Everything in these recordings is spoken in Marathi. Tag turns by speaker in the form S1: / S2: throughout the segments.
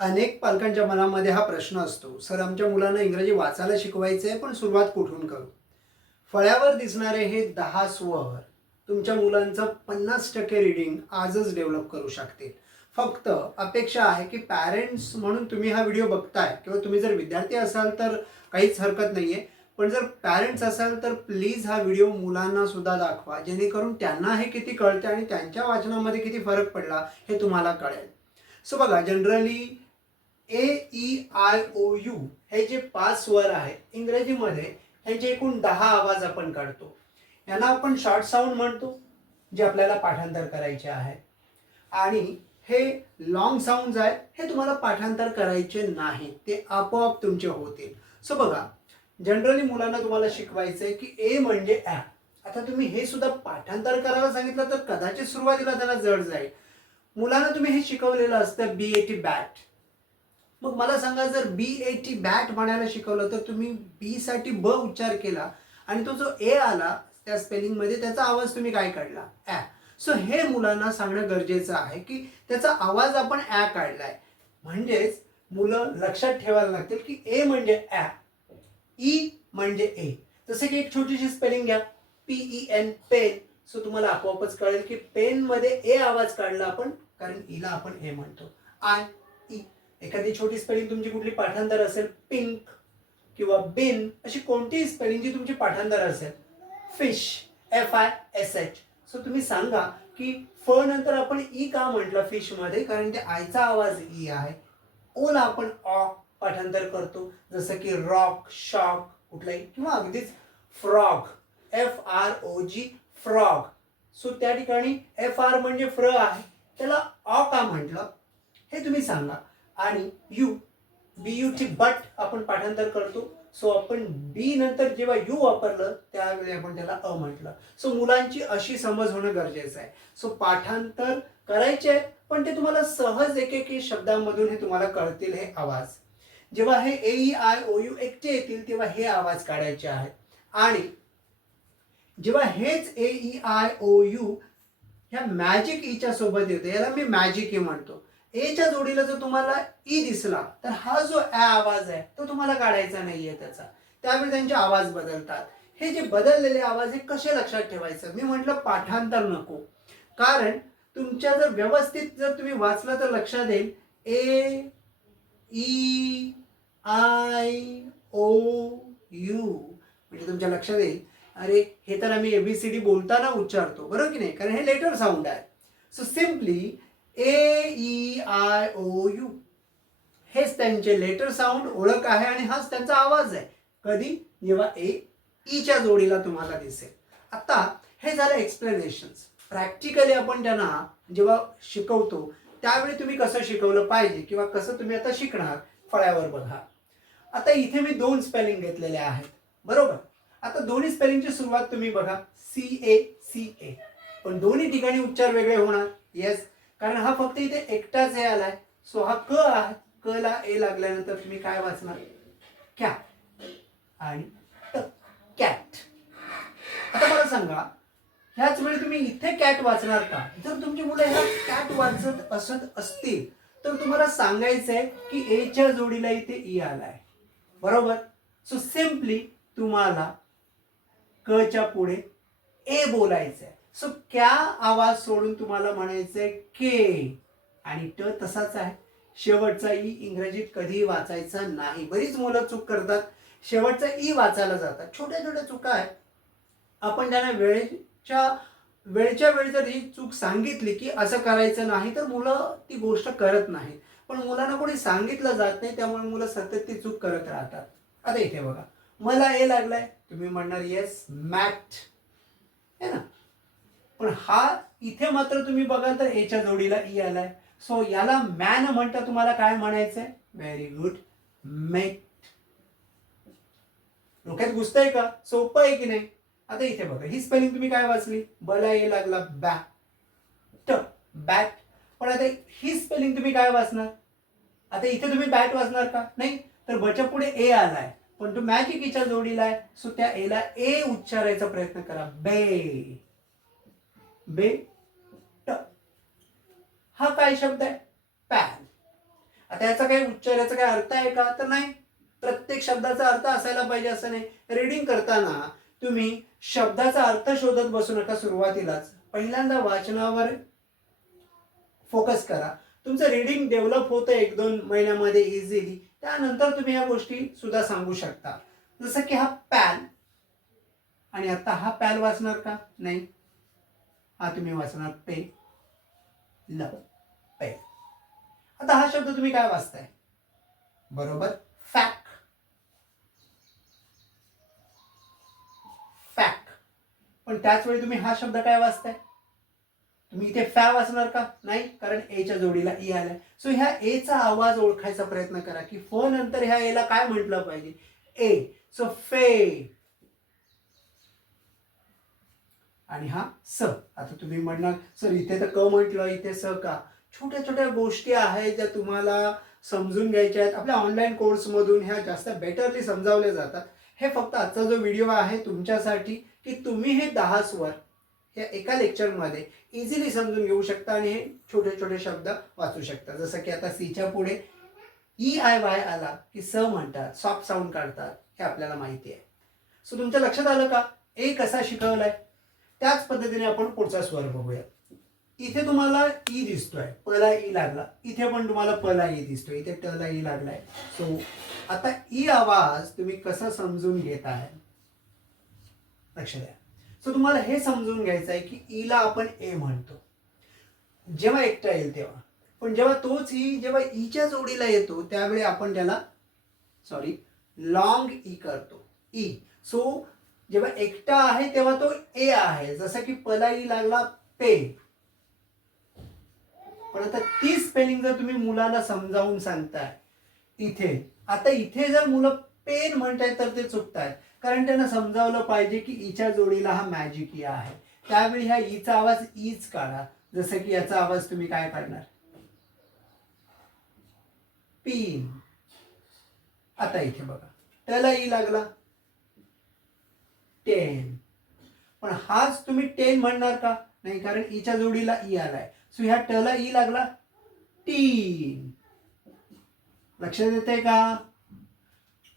S1: अनेक पालकांच्या मनामध्ये हा प्रश्न असतो सर आमच्या मुलांना इंग्रजी वाचायला शिकवायचं आहे पण सुरुवात कुठून करू? फळ्यावर दिसणारे हे दहा स्वर तुमच्या मुलांचं पन्नास टक्के रिडिंग आजच डेव्हलप करू शकतील. फक्त अपेक्षा आहे की पॅरेंट्स म्हणून तुम्ही हा व्हिडिओ बघताय किंवा तुम्ही जर विद्यार्थी असाल तर काहीच हरकत नाही आहे पण जर पॅरेंट्स असाल तर प्लीज हा व्हिडिओ मुलांना सुद्धा दाखवा जेणेकरून त्यांना हे किती कळते आणि त्यांच्या वाचनामध्ये किती फरक पडला हे तुम्हाला कळेल. सो बघा generally A E I O U हे जे पाच स्वर आहे इंग्रजीमध्ये ह्यांचे एकूण दहा आवाज आपण काढतो. यांना आपण शॉर्ट साऊंड म्हणतो जे आपल्याला पाठांतर करायचे आहे. आणि हे लॉंग साऊंड आहेत हे तुम्हाला पाठांतर करायचे नाही ते आपोआप तुमचे होतील. सो बघा जनरली मुलांना तुम्हाला शिकवायचं आहे की ए म्हणजे ॲ आता तुम्ही हे सुद्धा पाठांतर करायला सांगितलं तर कदाचित सुरुवातीला त्यांना जड जाईल. मुलांना तुम्ही हे शिकवलेलं असतं बी ए टी बॅट मग मला सांगा जर बी ए टी बॅट म्हणायला शिकवलं तर तुम्ही बी साठी ब उच्चार केला आणि तो जो ए आला त्या स्पेलिंगमध्ये त्याचा आवाज तुम्ही काय काढला? ॲ सो हे मुलांना सांगणं गरजेचं आहे की त्याचा आवाज आपण ॲ काढलाय. म्हणजेच मुलं लक्षात ठेवायला लागतील की ए म्हणजे ॲ ई e म्हणजे ए जसं की एक छोटीशी स्पेलिंग घ्या. पीई एन पेन सो तुम्हाला आपोआपच कळेल की पेनमध्ये ए आवाज काढला आपण कारण e ईला आपण ए म्हणतो. I E e. एखादी छोटी स्पेलिंग तुमची कुठली पाठांतर असेल पिंक किंवा बिन अशी कोणतीही स्पेलिंग जी तुमची पाठांतर असेल fish F I S H so तुम्ही सांगा की फ नंतर आपण ई का म्हटलं फिशमध्ये? कारण ते आयचा आवाज ई आहे. ओला आपण ऑ पाठांतर करतो. जसं की रॉक शॉक कुठलाही किंवा अगदीच frog F R O G frog so त्या ठिकाणी एफ आर म्हणजे फ्र आहे. त्याला ऑ का म्हटलं? हे तुम्ही सांगा. आणि U B U T but आपण पाठांतर करतो. सो आपण बी नंतर जेव्हा यू वापरलं त्यावेळी आपण त्याला अ म्हटलं. सो मुलांची अशी समज होणं गरजेचं आहे. सो पाठांतर करायचे आहे पण ते तुम्हाला सहज एक एक शब्दांमधून हे तुम्हाला कळतील हे आवाज. जेव्हा हे A E I O U एकटे येतील तेव्हा हे आवाज काढायचे आहेत. आणि जेव्हा हेच A E I O U ह्या मॅजिक ईच्या e सोबत येते याला मी मॅजिक ही e म्हणतो. एच्या जोडीला जर तुम्हाला ई दिसला तर हा जो ॲ आवाज आहे तो तुम्हाला काढायचा नाहीये त्याचा. त्यावेळी त्यांचे आवाज बदलतात. हे जे बदललेले आवाज हे कसे लक्षात ठेवायचं? मी म्हटलं पाठांतर नको. कारण तुमच्या जर व्यवस्थित जर तुम्ही वाचलं तर लक्षात येईल A E I O U म्हणजे तुमच्या लक्षात येईल. अरे हे तर आम्ही एबीसीडी बोलताना उच्चारतो. बरोबर की नाही? कारण हे लेटर साऊंड आहे. So simply A E I O U हेच त्यांचे लेटर साऊंड ओळख आहे आणि हाच त्यांचा आवाज आहे. कधी? जेव्हा ए ईच्या जोडीला तुम्हाला दिसेल. आता हे झालं एक्सप्लेनेशन प्रॅक्टिकली आपण त्यांना जेव्हा शिकवतो त्यावेळी तुम्ही कसं शिकवलं पाहिजे किंवा कसं तुम्ही आता शिकणार फळ्यावर बघा. आता इथे मी दोन स्पेलिंग घेतलेले आहेत. बरोबर? आता दोन्ही स्पेलिंगची सुरुवात तुम्ही बघा. सी ए सी ए पण दोन्ही ठिकाणी उच्चार वेगळे होणार. येस कारण हा फक्त इथे एकटाच हे आलाय. सो हा क आहे क ला ए लागल्यानंतर तुम्ही काय वाचणार? कॅट. आणि कॅट. आता मला सांगा ह्याच वेळी तुम्ही इथे कॅट वाचणार का? जर तुमची मुलं ह्या कॅट वाचत असत असतील तर तुम्हाला सांगायचंय की एच्या जोडीला इथे ई आलाय. बरोबर? सो सिम्पली तुम्हाला क च्या पुढे ए बोलायचंय. सो क्या आवाज सोडून तुम्हाला म्हणायचंय के? आणि ट तसाच आहे. शेवटचा ई इंग्रजीत कधीही वाचायचा नाही. बरीच मुलं चूक करतात. शेवटचा ई वाचायला जातात. छोट्या छोट्या चुका आहेत. आपण त्यांना वेळेच्या वेळच्या वेळी जर ही चूक सांगितली की असं करायचं नाही तर मुलं ती गोष्ट करत नाहीत. पण मुलांना कोणी सांगितलं जात नाही त्यामुळे मुलं सतत ती चूक करत राहतात. आता इथे बघा. मला ए लागलाय. तुम्ही म्हणणार येस मॅट है ना? पण हा इथे मात्र तुम्ही बघाल तर एच्या जोडीला ई आलाय. सो याला मॅन म्हणता तुम्हाला काय म्हणायचंय? व्हेरी गुड मेट डोक्यात घुसतंय का? सोपं आहे की नाही? आता इथे बघा. ही स्पेलिंग तुम्ही काय वाचली? बला ए लागला बॅट बॅट पण आता ही स्पेलिंग तुम्ही काय वाचणार? आता इथे तुम्ही बॅट वाचणार का? नाही. तर बच्या पुढे ए आलाय. पण तो मॅजिकीच्या e जोडीला आहे. सो त्या एला ए उच्चारायचा प्रयत्न करा. बे बे ट. हा काय शब्द आहे? पॅन. आता याचा काही उच्चाराचा काय काही अर्थ आहे का? तर नाही. प्रत्येक शब्दाचा अर्थ असायला पाहिजे असं नाही. रीडिंग करताना तुम्ही शब्दाचा अर्थ शोधत बसू नका सुरुवातीलाच. पहिल्यांदा वाचनावर फोकस करा. तुमचं रीडिंग डेव्हलप होतं एक दोन महिन्यामध्ये इझिली त्यानंतर तुम्ही या गोष्टी सुद्धा सांगू शकता. जसं की हा पॅन. आणि आता हा पॅल वाचणार का? नाही. हा तुम्ही वाचणार पे ल पे आता हा शब्द तुम्ही काय वाचताय? बरोबर? फॅक फॅक पण त्याच वेळी तुम्ही हा शब्द काय वाचताय? तुम्ही इथे फॅ वाचणार का? नाही कारण एच्या जोडीला e ई आलाय. सो ह्या एचा आवाज ओळखायचा प्रयत्न करा की फ नंतर ह्या एला काय म्हटलं पाहिजे? ए सो फे आणि हा स. आता तुम्ही म्हणणार सर इथे तर क म्हटलं इथे स का? छोट्या छोट्या गोष्टी आहेत ज्या तुम्हाला समजून घ्यायच्या आहेत. आपल्या ऑनलाईन कोर्समधून ह्या जास्त बेटरली समजावल्या जातात. हे फक्त आजचा जो व्हिडिओ आहे तुमच्यासाठी की तुम्ही हे दहा स्वर या एका लेक्चरमध्ये इझिली समजून घेऊ शकता आणि हे छोटे छोटे शब्द वाचू शकता. जसं की आता सीच्या पुढे ई आय वाय आला की स म्हणतात सॉफ्ट साऊंड काढतात हे आपल्याला माहिती आहे. सो तुमच्या लक्षात आलं का? ए कसा शिकवलाय? त्याच पद्धतीने आपण पुढचा स्वर बघूया. इथे तुम्हाला ई दिसतोय. पला ई लागला. इथे पण तुम्हाला पला ई दिसतोय. इथे टला ई लागलाय. सो आता ई आवाज तुम्ही कसा समजून घेत आहे? लक्ष द्या. सो तुम्हाला हे समजून घ्यायचं आहे की ईला आपण ए म्हणतो. जेव्हा एकटा येईल तेव्हा. पण जेव्हा तोच ई जेव्हा ईच्या जोडीला येतो त्यावेळी आपण त्याला सॉरी लॉंग ई करतो. ई सो जेव्हा एकटा आहे तेव्हा तो ए आहे. जसं की पला लागला पे. पण आता ती स्पेलिंग जर तुम्ही मुलाला समजावून सांगताय इथे. आता इथे जर मुलं पेन म्हणतायत तर ते चुकतायत. कारण त्यांना समजावलं पाहिजे की ईच्या जोडीला हा मॅजिक ई आहे. त्यावेळी ह्या ईचा आवाज ईच काढा. जसं की याचा आवाज तुम्ही काय काढणार पीन आता इथे बघा. त्याला ई लागला. टेन पण हाच तुम्ही टेन म्हणणार का? नाही कारण ईच्या जोडीला ई आलाय. सो ह्या टला ई लागला टीन लक्षात येते का?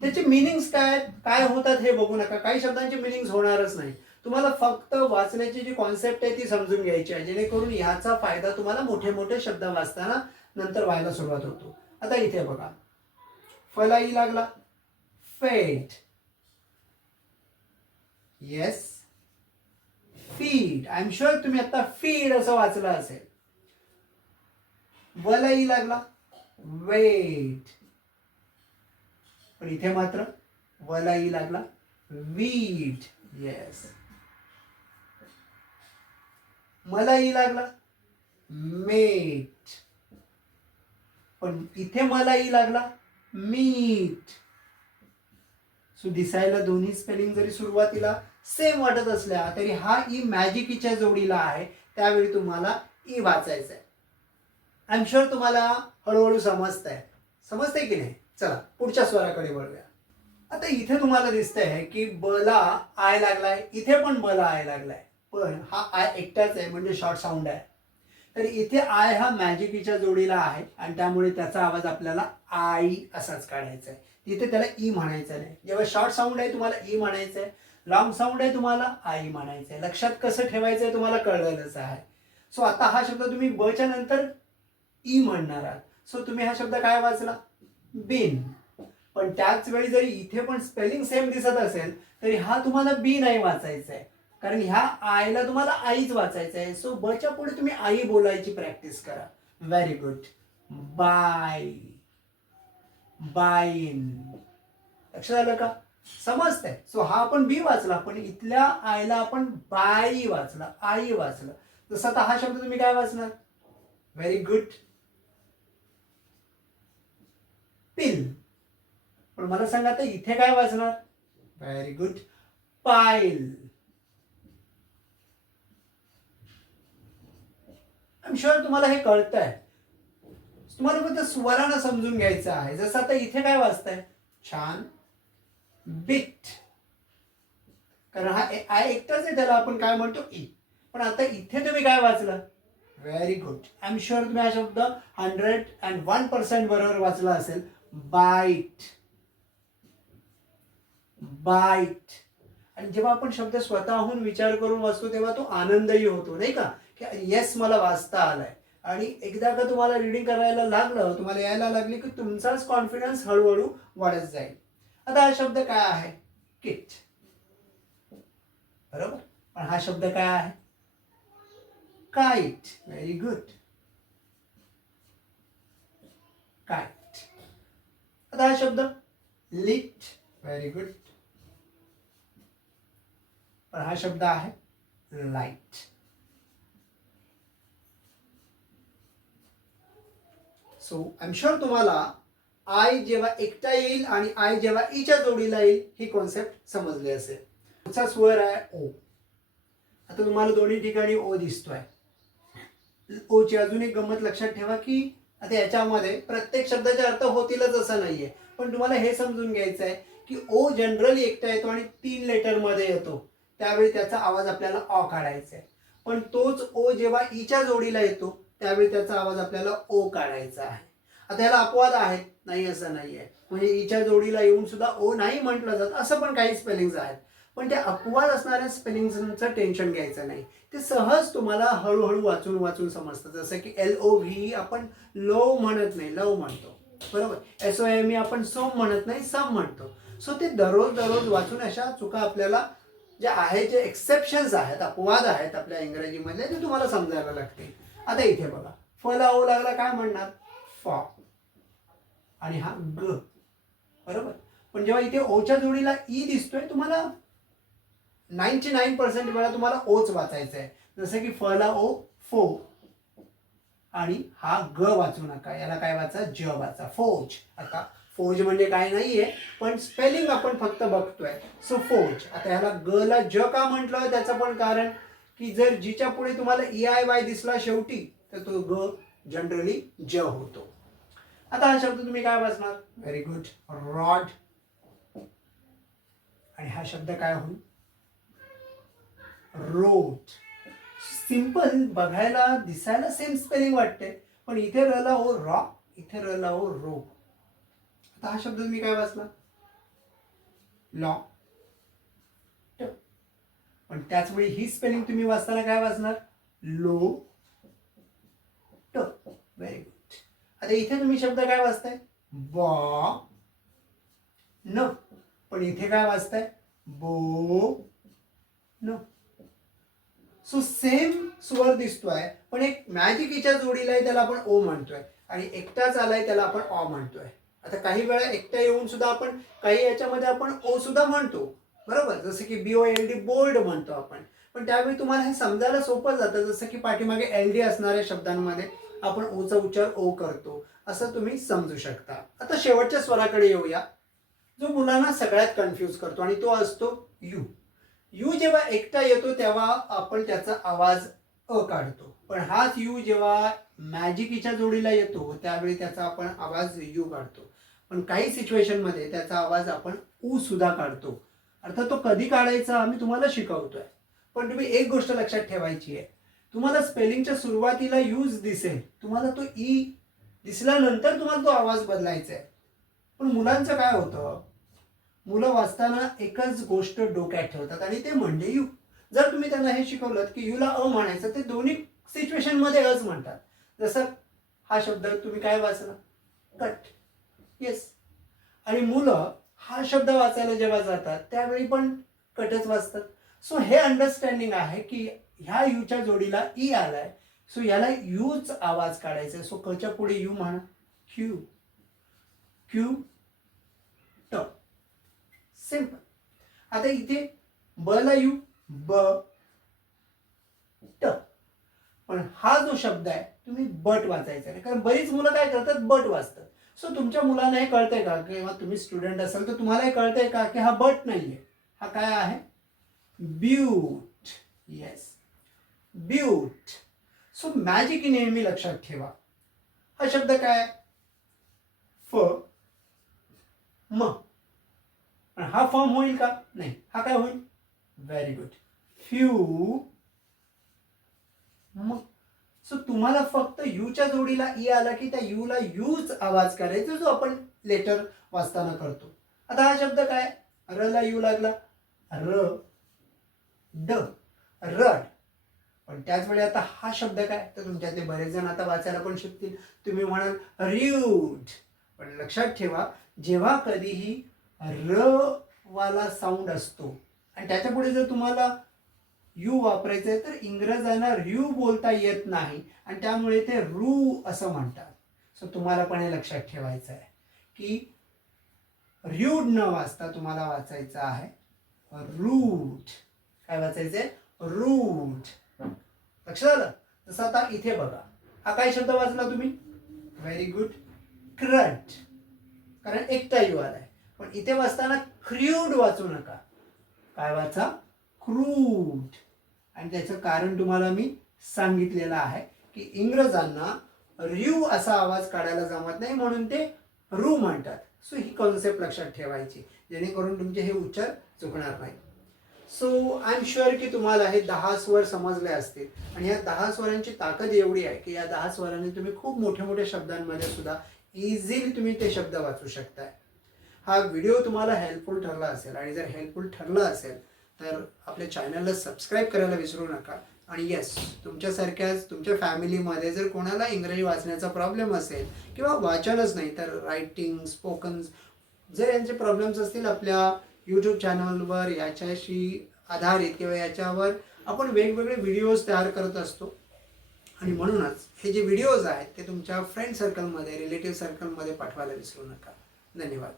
S1: त्याचे मिनिंग्स काय? काय होतात हे बघू नका. काही शब्दांचे मिनिंग्स होणारच नाही. तुम्हाला फक्त वाचण्याची जी कॉन्सेप्ट आहे ती समजून घ्यायची आहे. जेणेकरून ह्याचा फायदा तुम्हाला मोठे मोठे शब्द वाचताना नंतर व्हायला सुरुवात होतो. आता इथे बघा. फला ई लागला. Fate yes feed I am sure तुम्ही आता फीड असं वाचलं असेल. वलई लागला. वेट पण इथे मात्र वलई लागला. वीट येस मलाई लागला. मेट पण इथे मलाई लागला. मीट सो दिसायला दोन्ही स्पेलिंग जरी सुरुवातीला सेम वाटत असल्या तरी हा ई मॅजिकीच्या जोडीला आहे. त्यावेळी तुम्हाला ई वाचायचं आहे आय एम शुअर तुम्हाला हळूहळू समजतंय. समजतंय की नाही? चला पुढच्या स्वराकडे वळूया. आता इथे तुम्हाला दिसतंय की बला आय लागलाय इथे पण बला आय लागलाय. पण हा आय एकटाच आहे म्हणजे शॉर्ट साऊंड आहे. तर इथे आय हा मॅजिकीच्या जोडीला आहे आणि त्यामुळे त्याचा आवाज आपल्याला आई असाच काढायचा आहे तिथे त्याला ई म्हणायचं नाही जेव्हा शॉर्ट साऊंड आहे तुम्हाला ई म्हणायचं आहे लॉंग साऊंड आहे तुम्हाला? आई म्हणायचं आहे लक्षात कसं ठेवायचं आहे तुम्हाला कळलेलंच आहे. सो आता हा शब्द तुम्ही बच्या नंतर ई म्हणणार आहात. सो तुम्ही हा शब्द काय वाचला? बिन पण त्याच वेळी जरी इथे पण स्पेलिंग सेम दिसत असेल तरी हा तुम्हाला बी नाही वाचायचा आहे कारण ह्या आयला तुम्हाला आईच वाचायचं आहे सो बच्या पुढे तुम्ही आई बोलायची प्रॅक्टिस करा. व्हेरी गुड बाय बाईन लक्ष झालं का? समजतंय. सो हा आपण बी वाचला पण इथल्या आईला आपण बाई वाचला आई वाचलं. जसं आता हा शब्द तुम्ही काय वाचणार? व्हेरी गुड पिल पण मला सांगा तर इथे काय वाचणार? Very good pile I sure तुम्हाला हे कळतंय. तुम्हाला फक्त स्वरानं समजून घ्यायचं आहे. जसं आता इथे काय वाचतंय? छान. बिट. कारण हा आय एकटाच आहे त्याला आपण काय म्हणतो ई. पण आता इथे तुम्ही काय वाचलं? Very good I am sure तुम्ही हा शब्द हंड्रेड अँड वन पर्सेंट बरोबर वाचला असेल. बाईट बाईट आणि जेव्हा आपण शब्द स्वतःहून विचार करून वाचतो तेव्हा तो आनंदही होतो नाही का? की येस मला वाचता आलाय. आणि एकदा का तुम्हाला रिडिंग करायला लागलं तुम्हाला यायला लागली की तुमचाच कॉन्फिडन्स हळूहळू वाढत जाईल. आता शब्द काय आहे? किट बरोबर? पण हा शब्द काय आहे? काईट व्हेरी गुड काईट आता हा शब्द लिट. व्हेरी गुड पण हा शब्द आहे light so I am sure तुम्हाला आय जेव्हा एकटा येईल आणि आय जेव्हा ईच्या जोडीला येईल ही कॉन्सेप्ट समजली असेल. पुढचा स्वर आहे ओ. आता तुम्हाला दोन्ही ठिकाणी ओ दिसतोय. ओची अजून एक गंमत लक्षात ठेवा की आता याच्यामध्ये प्रत्येक शब्दाचे अर्थ होतीलच असं नाहीये. पण तुम्हाला हे समजून घ्यायचं आहे की ओ जनरली एकटा येतो आणि तीन लेटरमध्ये येतो. त्यावेळी त्याचा आवाज आपल्याला ऑ काढायचा आहे पण तोच ओ जेव्हा ईच्या जोडीला येतो त्यावेळी त्याचा आवाज आपल्याला ओ काढायचा आहे. आता याला अपवाद आहेत नाही असं नाही आहे. म्हणजे ईच्या जोडीला येऊन सुद्धा ओ नाही म्हटलं जात असं पण काही स्पेलिंग्स आहेत. पण त्या अपवाद असणाऱ्या स्पेलिंगचं टेन्शन घ्यायचं नाही. ते सहज तुम्हाला हळूहळू वाचून वाचून समजतं. जसं की एल ओ व्ही आपण लो म्हणत नाही लव म्हणतो. बरोबर? एस ओ एम ई आपण सोम म्हणत नाही सम म्हणतो. सो ते दररोज दररोज वाचून अशा चुका आपल्याला ज्या आहे जे एक्सेप्शन्स आहेत अपवाद आहेत आपल्या इंग्रजीमध्ये ते तुम्हाला समजायला लागते आता इथे बघा. फला ओ लागला काय म्हणणार? फॉ. आणि हा ग. बरोबर? पण जेव्हा इथे ओच्या जोडीला ई दिसतोय तुम्हाला नाईन्टी नाईन पर्सेंट वेळा तुम्हाला ओच वाचायचं आहे जसं की फला ओ फो. आणि हा ग वाचू नका. याला काय वाचा? ज वाचा. फौज. आता फौज म्हणजे काय नाहीये पण स्पेलिंग आपण फक्त बघतोय. सो फौज. आता ह्याला ग ला ज का म्हटलं त्याचं पण कारण की जर जीच्या पुढे तुम्हाला ई आय वाय दिसला शेवटी तर तो ग जनरली ज होतो. आता हा शब्द तुम्ही काय वाचणार? व्हेरी गुड रॉड आणि हा शब्द काय होईल? रोट सिंपल बघायला दिसायला सेम स्पेलिंग वाटते. पण इथे राहिला हो रॉ इथे राहिला हो रो आता हा शब्द तुम्ही काय वाचला लॉ पण त्याच वेळी ही स्पेलिंग तुम्ही वाचताना काय वाचणार? लो ट व्हेरी गुड आता इथे तुम्ही शब्द काय वाचताय? बॉ न. पण इथे काय वाचताय? बो न. सो सेम स्वर दिसतोय पण एक मॅजिकीच्या जोडीला आहे त्याला आपण ओ म्हणतोय. आणि एकटाच आलाय त्याला आपण ऑ म्हणतोय. आता काही वेळा एकटा येऊन सुद्धा आपण काही याच्यामध्ये आपण ओ सुद्धा म्हणतो. बरोबर? जसं की B O L D bold म्हणतो आपण. पण त्यावेळी तुम्हाला हे समजायला सोपं जातं जसं की पाठीमागे एल डी असणाऱ्या शब्दांमध्ये. आपण ओचा उच्चार ओ करतो असं तुम्ही समजू शकता. आता शेवटच्या स्वराकडे येऊया. जो मुलांना सगळ्यात कन्फ्यूज करतो आणि तो असतो यू. यू जेव्हा एकटा येतो तेव्हा आपण त्याचा आवाज अ काढतो. पण हाच यू जेव्हा मॅजिकीच्या जोडीला येतो त्यावेळी त्याचा आपण आवाज यू काढतो. पण काही सिच्युएशनमध्ये त्याचा आवाज आपण ऊ सुद्धा काढतो. अर्थात तो कधी काढायचा आम्ही तुम्हाला शिकवतोय. पण तुम्ही एक गोष्ट लक्षात ठेवायची आहे. तुम्हाला स्पेलिंगच्या सुरुवातीला यूज दिसेल. तुम्हाला तो ई दिसल्यानंतर तुम्हाला तो आवाज बदलायचा आहे. पण मुलांचं काय होतं? मुलं वाचताना एकच गोष्ट डोक्यात ठेवतात आणि ते म्हणजे यू. जर तुम्ही त्यांना हे शिकवलं की यूला अ म्हणायचं ते दोन्ही सिच्युएशनमध्ये अच म्हणतात. जसं हा शब्द तुम्ही काय वाचला? कट. येस आणि मुलं हा शब्द वाचायला जेव्हा जातात त्यावेळी पण कटच वाचतात. सो हे अंडरस्टँडिंग आहे की ह्या यूच्या जोडीला ई आलाय. सो याला यूच आवाज काढायचा आहे. सो कच्या पुढे यू म्हणा. क्यू. क्यू. ट. सिंपल आता इथे ब ला यू ब ट. पण हा जो शब्द आहे तुम्ही बट वाचायचा नाही कारण बरीच मुलं काय करतात? बट वाचतात. सो तुमच्या मुलांना हे कळतंय का? किंवा तुम्ही स्टुडंट असाल तर तुम्हाला हे कळतंय का? की हा बट नाहीये. हा काय आहे? Butte yes butte so magic नेहमी लक्षात ठेवा. हा शब्द काय फ म. पण हा फॉर्म होईल का? नाही. हा काय होईल? व्हेरी गुड फ्यू मग सो तुम्हाला फक्त यूच्या जोडीला e ई आला की त्या यूला यूच आवाज करायचा जो आपण लेटर वाचताना करतो. आता हा शब्द काय? र ला यू लागला. र ड. रड. पण त्याच वेळी आता हा शब्द काय? तर तुमच्यातले बरेच जण आता वाचायला पण शिकतील. तुम्ही म्हणाल र्यूड पण लक्षात ठेवा जेव्हा कधीही र वाला साऊंड असतो आणि त्याच्या पुढे जर तुम्हाला यू वापरायचं तर इंग्रजांना र्यू बोलता येत नाही आणि त्यामुळे ते रू असं म्हणतात. सो तुम्हाला पण हे लक्षात ठेवायचं आहे की र्यूड न वाचता तुम्हाला वाचायचं आहे रूट काय वाचायचंय? रूट लक्षात आलं जसं आता इथे बघा. हा काय शब्द वाचला तुम्ही? व्हेरी गुड क्रंट कारण एकटा यू आलाय. पण इथे वाचताना क्र्यूड वाचू नका. काय वाचा? क्रूड आणि त्याचं कारण तुम्हाला मी सांगितलेलं आहे की इंग्रजांना र्यू असा आवाज काढायला जमत नाही म्हणून ते रू म्हणतात. सो ही कॉन्सेप्ट लक्षात ठेवायची. जेणेकरून तुमचे हे उच्चार चुकणार नाही सो आय एम शुअर की तुम्हाला हे दहा स्वर समजले असतील. आणि या दहा स्वरांची ताकद एवढी आहे की या दहा स्वरांनी तुम्ही खूप मोठ्या मोठ्या शब्दांमध्ये सुद्धा इझिली तुम्ही ते शब्द वाचू शकताय. हा व्हिडिओ तुम्हाला हेल्पफुल ठरला असेल आणि जर हेल्पफुल ठरला असेल तर आपल्या चॅनलला सबस्क्राईब करायला विसरू नका. आणि येस तुमच्यासारख्याच तुमच्या फॅमिलीमध्ये जर कोणाला इंग्रजी वाचण्याचा प्रॉब्लेम असेल किंवा वाचनच नाही तर रायटिंग स्पोकन्स जर यांचे प्रॉब्लेम्स असतील आपल्या यूट्यूब चॅनलवर याच्याशी आधारित किंवा याच्यावर आपण वेगवेगळे व्हिडिओज तयार करत असतो. आणि म्हणूनच हे जे व्हिडिओज आहेत ते तुमच्या फ्रेंड सर्कलमध्ये रिलेटिव्ह सर्कलमध्ये पाठवायला विसरू नका. धन्यवाद.